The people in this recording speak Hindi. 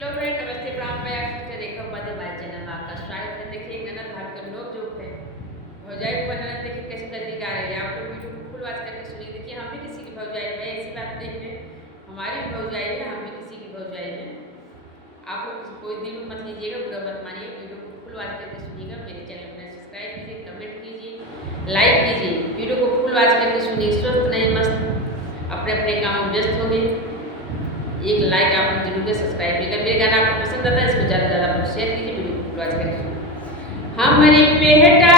हेलो फ्रेंड, नमस्ते प्रणाम। मैं आपसे रेखा उपाध्याय, हमारे चैनल में आपका स्वागत है। देखिए, एक ननद भाग का लोग जो है भौजाई पर ननद देखिए कैसे तरीके गा रही है। आप लोग वीडियो को फुल वॉच करके सुनिए। देखिए, हम भी किसी की भौजाई है, ऐसी बात नहीं है। हमारी भी भौजाई है, हम भी किसी की भौजाई है। आप लोग कोई दिल में मत लीजिएगा, बुरा मत मानिए। वीडियो को फुल वॉच करके सुनिएगा। मेरे चैनल को सब्सक्राइब कीजिए, कमेंट कीजिए, लाइक कीजिए। वीडियो को फुल वॉच करके सुनिए। स्वस्थ नहीं, मस्त अपने अपने काम में व्यस्त हो गए। एक लाइक आप लोग जरूर सब्सक्राइब कीजिएगा। मेरे गाना आपको पसंद आता है, इसको ज़्यादा से ज़्यादा आप शेयर कीजिए। वीडियो को वॉच करिए। हमारी बेटा